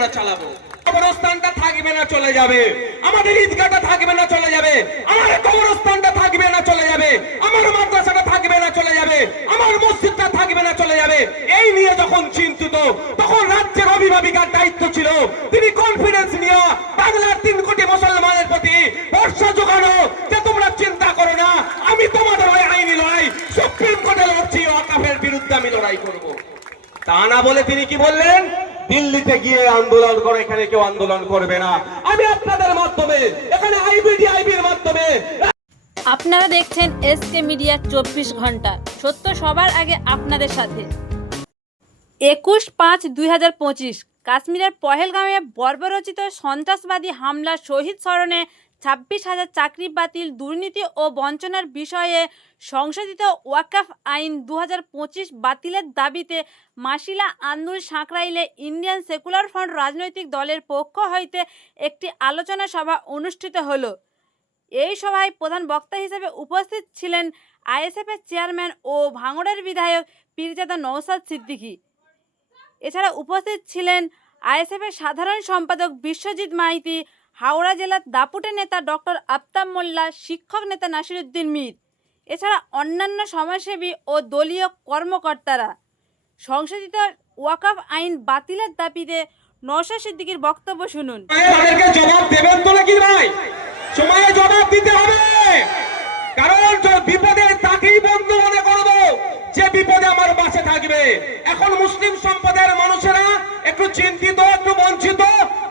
আমরা চালাবো। কবরস্থানটা থাকবে না, চলে যাবে। আমাদের ঈদগাহটা থাকবে না, চলে যাবে। আমার কবরস্থানটা থাকবে না, চলে যাবে। আমার মাদ্রাসাটা থাকবে না, চলে যাবে। আমার মসজিদটা থাকবে না, চলে যাবে। এই নিয়ে যখন চিন্তিত, তখন রাজ্যের অভিভাবিকার দায়িত্ব ছিল তিনি কনফিডেন্স নিয়ে বাংলার 3 কোটি মুসলমানের প্রতি ভরসা জোগানো যে তোমরা চিন্তা করো না, আমি তোমাদের ওই আইনি লড়াই সুপ্রিম কোর্টে লড়ছি, ওয়াকাফের বিরুদ্ধে আমি লড়াই করব। তা না বলে তিনি কি বললেন? দিল্লিতে গিয়ে আন্দোলন করে, এখানে কেউ আন্দোলন করবে না। আমি আপনাদের মাধ্যমে, এখানে আইবিডিআইবির মাধ্যমে। আপনারা দেখছেন এসকে মিডিয়া 24 ঘন্টা, সত্য সবার আগে আপনাদের সাথে। 21/5/2025 কাশ্মীরের পহেলগাঁওয়ে বর্বরচিত সন্ত্রাসবাদী হামলা শহীদ স্মরণে 26,000 চাকরি বাতিল, দুর্নীতি ও বঞ্চনার বিষয়ে সংশোধিত ওয়াকফ আইন 2025 বাতিলের দাবিতে মাসিলা আন্দুল সাঁকরাইলে ইন্ডিয়ান সেকুলার ফ্রন্ট রাজনৈতিক দলের পক্ষ হইতে একটি আলোচনা সভা অনুষ্ঠিত হলো। এই সভায় প্রধান বক্তা হিসেবে উপস্থিত ছিলেন আইএসএফের চেয়ারম্যান ও ভাঙড়ের বিধায়ক পীরজাদা নওশাদ সিদ্দিকী। এছাড়া উপস্থিত ছিলেন আইএসএফের সাধারণ সম্পাদক বিশ্বজিৎ মাইতি, হাওড়া জেলার দাপুটে নেতা ডক্টর আফতাব মোল্লা, শিক্ষক নেতা নাসিরউদ্দিন মীর, এছাড়া অন্যান্য সমাজসেবী ও দলীয় কর্মকর্তারা। সংশোধিত ওয়াকফ আইন বাতিলের দাবিতে নওশাদ সিদ্দিকীর বক্তব্য শুনুন। আমাদেরকে জবাব দেবেন তো নাকি ভাই? সময়ে জবাব দিতে হবে, কারণ বিপদে তাকেই বন্ধু মনে করবো যে বিপদে আমার পাশে থাকবে। এখন মুসলিম সম্প্রদায়ের মানুষেরা একটু চিন্তিত, একটু বঞ্চিত।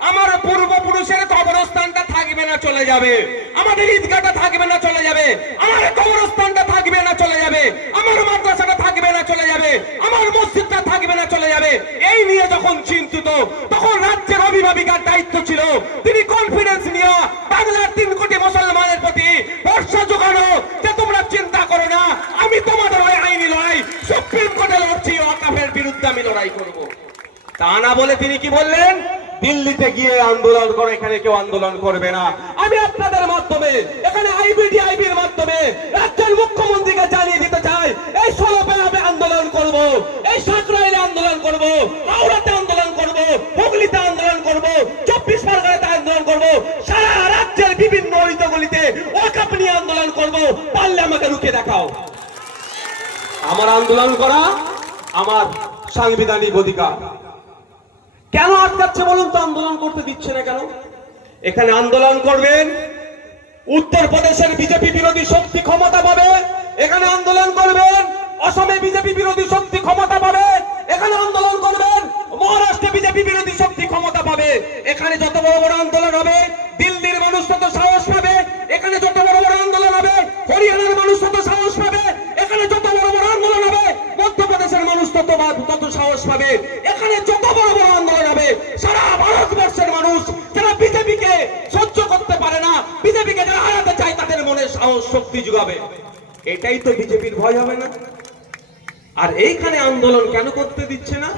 আমার পূর্বপুরুষের কবরস্থানটা থাকবে না, চলে যাবে। আমাদের ঈদগাহটা থাকবে না, চলে যাবে। আমার কবরস্থানটা থাকবে না, চলে যাবে। আমার মাদ্রাসাটা থাকবে না, চলে যাবে। আমার মসজিদটা থাকবে না, চলে যাবে। এই নিয়ে যখন চিন্তিত, তখন রাজ্যের অভিভাবিকার দায়িত্ব ছিল তিনি কনফিডেন্স নিয়ে বাংলার 3 কোটি মুসলমানের প্রতি ভরসা জোগানো যে তোমরা চিন্তা করো না, আমি তোমাদের ওই আইনি লড়াই সুপ্রিম কোর্টে লড়ছি, ওয়াকফের বিরুদ্ধে আমি লড়াই করব। তা না বলে তিনি কি বললেন? দিল্লিতে গিয়ে আন্দোলন করে, এখানে কেউ আন্দোলন করবে না। আমি আপনাদের মাধ্যমে, এখানে আইবিডিআইবির মাধ্যমে রাজ্যের মুখ্যমন্ত্রীকে জানিয়ে দিতে চাই, এই 16 আমি আন্দোলন করব, এই সাঁকরাইলে আন্দোলন করব, হাওড়াতে আন্দোলন করব, হুগলিতে আন্দোলন করব, 24 পরগনাতে আন্দোলন করব, সারা রাজ্যের বিভিন্ন অলিতে-গলিতে ওয়াকফ নিয়ে আন্দোলন করব। পারলে আমাকে রুখে দেখাও। আমার আন্দোলন করা আমার সাংবিধানিক অধিকার। কেন আটকাচ্ছে বলুন তো? আন্দোলন করতে দিচ্ছে না কেন? এখানে আন্দোলন করবেন, উত্তরপ্রদেশের বিজেপি বিরোধী শক্তি ক্ষমতা পাবে। এখানে আন্দোলন করবেন, অসমে বিজেপি বিরোধী শক্তি ক্ষমতা পাবে। এখানে আন্দোলন করবেন, মহারাষ্ট্রে বিজেপি বিরোধী শক্তি ক্ষমতা পাবে। এখানে যত বড় বড় আন্দোলন হবে, দিল্লির মানুষ তত সাহস পাবে। এখানে যত বড় বড় আন্দোলন হবে, হরিয়ানার মানুষ তত সাহস পাবে। এখানে যত বড় বড় আন্দোলন হবে, মধ্যপ্রদেশের মানুষ তত সাহস পাবে। এখানে যত বড় বড় আন্দোলন হবে, সারা ভারতবর্ষের মানুষ যারা বিজেপিকে সহ্য করতে পারে না, বিজেপিকে যারা হারাতে চায়, তাদের মনে সাহস শক্তি যোগাবে। এটাই তো বিজেপির ভয় হবে না? আর এইখানে আন্দোলন কেন করতে দিচ্ছে না?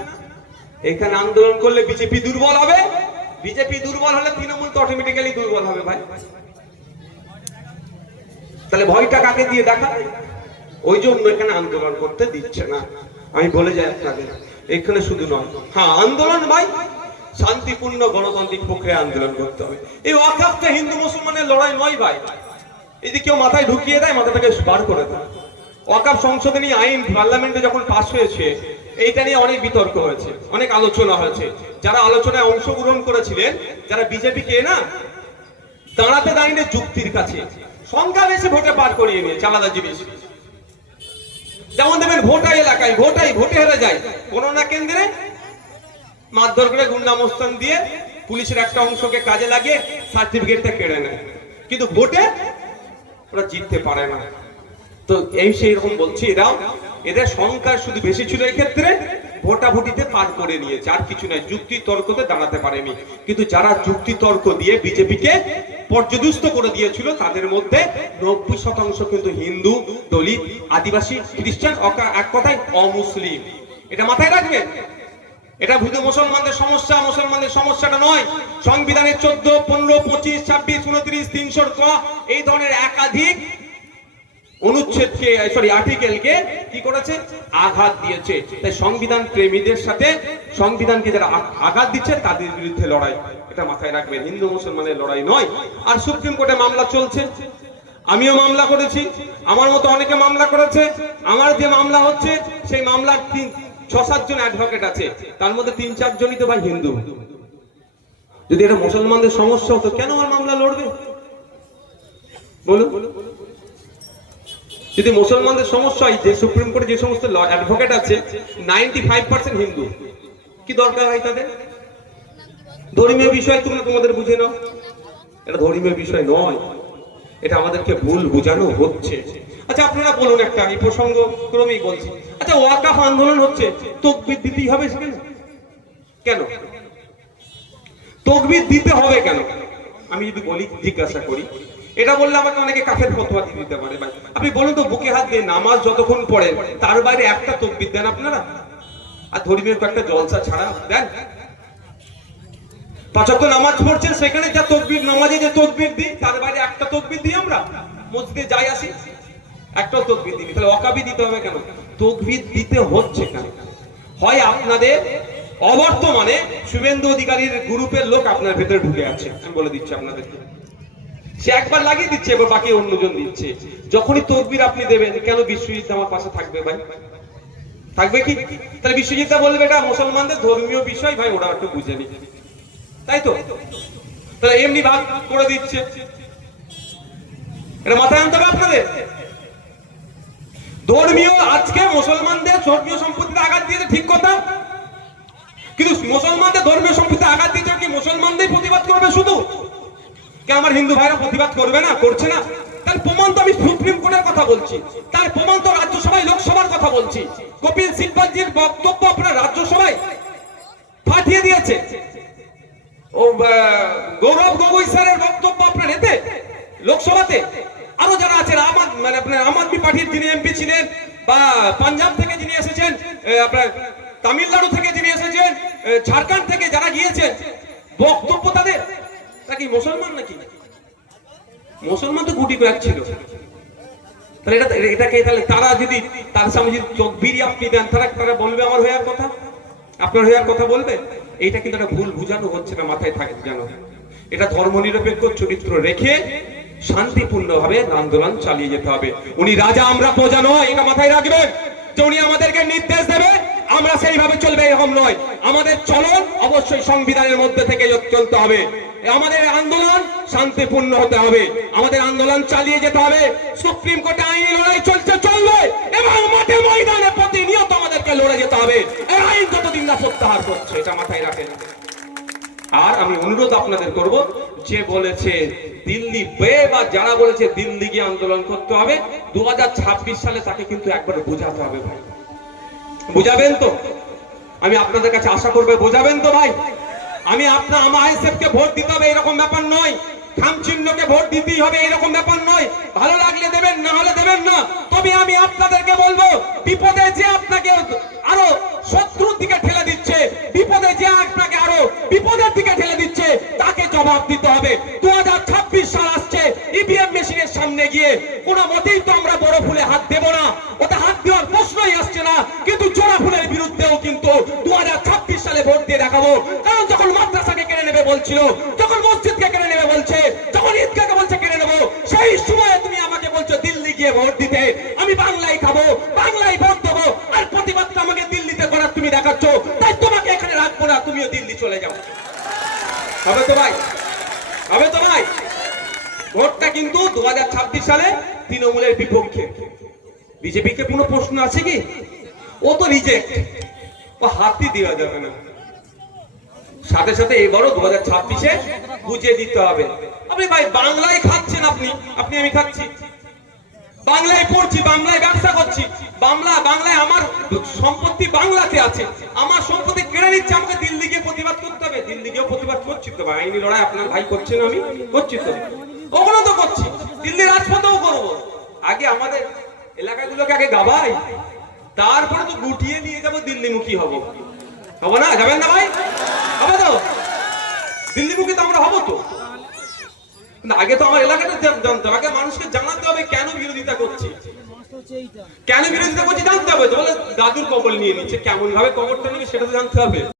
এখানে আন্দোলন করলে বিজেপি দুর্বল হবে। বিজেপি দুর্বল হলে তৃণমূল তো অটোমেটিক্যালি দুর্বল হবে ভাই। তাহলে ভয়টা কাকে দিয়ে দেখা? ওই জন্য এখানে আন্দোলন করতে দিচ্ছে না। আমি বলে যাই আপনাদের, এখানে শুধু নয়, হ্যাঁ আন্দোলন ভাই শান্তিপূর্ণ গণতান্ত্রিক প্রক্রিয়ায় আন্দোলন করতে হবে। এই ওয়াকফটা হিন্দু মুসলমানের লড়াই নয় ভাই। এই যে কেউ মাথায় ঢুকিয়ে দেয়, মাথাটাকে বার করে দেয়। ওয়াকফ সংশোধনী আইন পার্লামেন্টে যখন পাস হয়েছে, এইটা নিয়ে অনেক বিতর্ক হয়েছে, অনেক আলোচনা হয়েছে। যারা আলোচনায় অংশগ্রহণ করেছিলেন, যারা বিজেপিকে না দাঁড়াতে দাঁড়িয়ে যুক্তির কাছে সংখ্যা বেশি ভোটে পার করিয়ে নিয়েছে, আলাদা জিনিস। যেমন দেখবেন ভোটাই এলাকায় ভোটে হেরে যায়, কোন না কেন্দ্রে মারধর করে গুন্ডা মোস্তান দিয়ে পুলিশের একটা অংশকে কাজে লাগিয়ে সার্টিফিকেটটা কেড়ে নেয়, কিন্তু ভোটে ওরা জিততে পারে না। তো এই সেই রকম বলছি, এদের সংখ্যা শুধু বেশি ছিল, এই ক্ষেত্রে ভোটাভুটিতে পার করে নিয়েছে, আর কিছু নাই। যুক্তি তর্কতে দাঁড়াতে পারেনি। কিন্তু যারা যুক্তি তর্ক দিয়ে বিজেপিকে পর্যদুস্ত করে দিয়েছিল, তাদের মধ্যে 90% কিন্তু হিন্দু, দলিত, আদিবাসী, খ্রিস্টান, এক কথায় অমুসলিম। এটা মাথায় রাখবেন। এটা শুধু মুসলমানদের সমস্যা, মুসলমানদের সমস্যাটা নয়। সংবিধানের 14, 15, 25, 26, 29, 300 এই ধরনের একাধিক অনুচ্ছেদকে আর্টিকেলকে কি করেছে, আঘাত দিয়েছে। তাই সংবিধান প্রেমীদের সাথে সংবিধানকে যারা আঘাত দিচ্ছে তাদের বিরুদ্ধে লড়াই, এটা মাথায় রাখবেন। হিন্দু মুসলমানের লড়াই নয়। আর সুপ্রিম কোর্টে মামলা চলছে, আমিও মামলা করেছি, আমার মতো অনেকে মামলা করেছে। আমার যে মামলা হচ্ছে সেই মামলার 6-7 জন অ্যাডভোকেট আছে, তার মধ্যে 3-4 জনই তো ভাই হিন্দু। যদি এটা মুসলমানদের সমস্যা হতো কেন আমার মামলা লড়বে বলুন? যদি মুসলমানদের সমস্যা হয়, যে সুপ্রিম কোর্টে যে সমস্ত অ্যাডভোকেট আছে 95% হিন্দু, কি দরকার হয় তাদের? ধর্মীয় বিষয় তোমাদের বুঝে নাও, এটা ধর্মীয় বিষয় নয়, এটা আমাদেরকে ভুল বোঝানো হচ্ছে। আচ্ছা আপনারা বলুন একটা, এই প্রসঙ্গ ক্রমেই বলছি, আচ্ছা ওয়াকাফ আন্দোলন হচ্ছে, তাকবীর দিতেই হবে কেন? তাকবীর দিতে হবে কেন? আমি যদি বলি, জিজ্ঞাসা করি, এটা বললে আমাকে অনেকে কাফের ফতোয়া দিয়ে দিতে পারে। ভাই আপনি বলুন তো, বুকে হাত দিয়ে নামাজ যতক্ষণ পড়েন তার বাইরে একটা তাকবীর দেন আপনারা? আর ধর্মীয় একটা জলসা ছাড়া দেন? 5 ওয়াক্ত নামাজ পড়ছেন, সেখানে যা তাকবীর, নামাজে যে তাকবীর দিই তার বাইরে একটা তাকবীর দিই আমরা? মসজিদে যাই আসি, একটাও তাকবীর দিই, তাহলে ওয়াকাফই দিতে হবে কেন? তাকবীর দিতে হচ্ছে কেন? হয় আপনাদের অবর্তমানে শুভেন্দু অধিকারীর গ্রুপের লোক আপনার ভেতরে ঢুকে আছে, আমি বলে দিচ্ছি আপনাদেরকে। সে একবার লাগিয়ে দিচ্ছে, এবার বাকি অন্যজন দিচ্ছে। যখনই তাকবীর আপনি দেবেন, কেন বিশ্বজিৎ আমার পাশে থাকবে ভাই? থাকবে কি? তাহলে বিশ্বজিৎ বলবে এটা মুসলমানদের ধর্মীয় বিষয়, ভাই ওরা একটু বুঝে নি, তাই তো? তাহলে এমনি ভাগ করে দিচ্ছে, এটা মাথায় আনতে হবে আপনাদের। ধর্মীয়, আজকে মুসলমানদের ধর্মীয় সম্পত্তিতে আঘাত দিয়েছে, ঠিক কথা, কিন্তু মুসলমানদের ধর্মীয় সম্পত্তিতে আঘাত দিয়েছে কি মুসলমানদের প্রতিবাদ করবে শুধু? কে আমার হিন্দু ভাইরা প্রতিবাদ করবে না? করছে না। তার প্রমাণ তো আমি সুপ্রিম কোর্টের কথা বলছি, তার প্রমাণ তো রাজ্যসভায় লোকসভার কথা বলছি। কপিল সিব্বলজির বক্তব্য আপনার রাজ্যসভায় পাঠিয়ে দিয়েছে, ও গৌরব গগৈ স্যারের বক্তব্য আপনার এতে লোকসভাতে। আরো যারা আছেন, মানে আপনার আম আদমি পার্টির যিনি এমপি ছিলেন, বা পাঞ্জাব থেকে যিনি এসেছেন, আপনার তামিলনাড়ু থেকে যিনি এসেছেন, ঝাড়খণ্ড থেকে যারা গিয়েছেন, বক্তব্য তাদের, তা কি মুসলমান নাকি? মুসলমান তো গুটি কয়েক ছিল। তাহলে এটাকে তাহলে তারা যদি তার সামনে যদি তাকবীর আপনি দেন, তারা বলবে আমার হওয়ার কথা, আপনার হওয়ার কথা বলবে? এইটা কিন্তু একটা ভুল বুঝানো হচ্ছে না, মাথায় থাকে জানো। এটা ধর্মনিরপেক্ষ চরিত্র রেখে শান্তিপূর্ণভাবে আন্দোলন চালিয়ে যেতে হবে। উনি রাজা, আমরা প্রজা নয়, এটা মাথায় রাখবেন। যে উনি আমাদেরকে নির্দেশ দেবে, আমরা সেইভাবে চলবে এরকম নয়। আমাদের চলন অবশ্যই সংবিধানের মধ্যে থেকে চলতে হবে। আমাদের আন্দোলন শান্তিপূর্ণ হতে হবে, আমাদের আন্দোলন চালিয়ে যেতে হবে। সুপ্রিম কোর্টে আইনি লড়াই চলবে এবং মাঠে ময়দানে প্রতিনিয়ত আমাদেরকে লড়ে যেতে হবে। এই আইন যতদিন না প্রত্যাহার করছে, এটা মাথায় রাখেন। আর আমি অনুরোধ আপনাদের করব, যে বলেছে দিল্লি বা যারা বলেছে দিল্লি গিয়ে আন্দোলন করতে হবে 2026 সালে, তাকে কিন্তু একবার বোঝাতে হবে ভাই। বুঝাবেন তো? আমি আপনাদের কাছে আশা করবো বোঝাবেন তো ভাই। আমি আমার আইএসএফ কে ভোট দিতে হবে এরকম ব্যাপার নয়, খাম চিহ্নকে ভোট দিতেই হবে এরকম ব্যাপার নয়। ভালো লাগলে দেবেন, না হলে দেবেন না। তবে আমি আপনাদেরকে বলবো, বিপদে যে আপনাকে আরো শত্রুর দিকে ঠেলে দিচ্ছে, বিপদে যে আপনাকে আরো বিপদের দিকে ঠেলে দিচ্ছে, তাকে জবাব দিতে হবে। 2026 সাল আসছে, ইভিএম মেশিনের সামনে গিয়ে কোনো মতেই তো আমরা বড় ফুলে হাত দেব না, ওটা হাত দেওয়ার প্রশ্নই আসছে না। কিন্তু জোড়া ফুলের বিরুদ্ধেও কিন্তু 2026 সালে ভোট দিয়ে দেখাবো। কারণ যখন মাদ্রাসাকে কেড়ে নেবে বলছিল, যখন মসজিদকে কেড়ে নেবে বলছে, যখন ঈদগাহকে বলছে কেড়ে নেবো, সেই সময় তুমি আমাকে বলছো দিল্লি গিয়ে ভোট দিতে। আমি বাংলায় খাবো, বাংলায় ভোট দেবো, আর প্রতিবাদটা আমাকে দিল্লিতে করার তুমি দেখাচ্ছ। তাই তোমাকে এখানে রাখবো না, তুমিও দিল্লি চলে যাও। হবে তো ভাই? হবে তো ভাই? ভোটটা কিন্তু 2026 সালে তৃণমূলের বিপক্ষে। বিজেপিকে কোনো প্রশ্ন আছে কি? ও তো রিজেক্ট, ও হাতই দেওয়া যাবে না। সাথে সাথে এবারও 2026-এ বুঝিয়ে দিতে হবে। আপনি ভাই বাংলায় খাচ্ছেন, আপনি আমি খাচ্ছি, বাংলায় পড়ছি, বাংলায় ব্যবসা করছি, বাংলায় আমার সম্পত্তি বাংলাতে আছে, আমার সম্পত্তি কেড়ে নিচ্ছে, আমাকে দিল্লি গিয়ে প্রতিবাদ করতে হবে। দিল্লি গিয়েও প্রতিবাদ করছি তো ভাই, আইনি লড়াই আপনার ভাই করছেন, আমি করছি তো, ওগুলো তো করছি, দিল্লি রাজপথেও করবো। আগে আমাদের এলাকাগুলোকে আগে গাবাই, তারপরে তো গুটিয়ে নিয়ে যাবো, দিল্লিমুখী হবো। হবো না? যাবেন না ভাই? হবে তো? দিল্লিমুখী তো আমরা হবো তো। আগে তো আমার এলাকাটা জানতে হবে, আগে মানুষকে জানাতে হবে কেন বিরোধিতা করছি। কেন বিরোধিতা করছে জানতে হবে, তো বলে দাদুর কবর নিয়ে নিচ্ছে, কেমন ভাবে কবরটা নিয়ে সেটা তো জানতে হবে।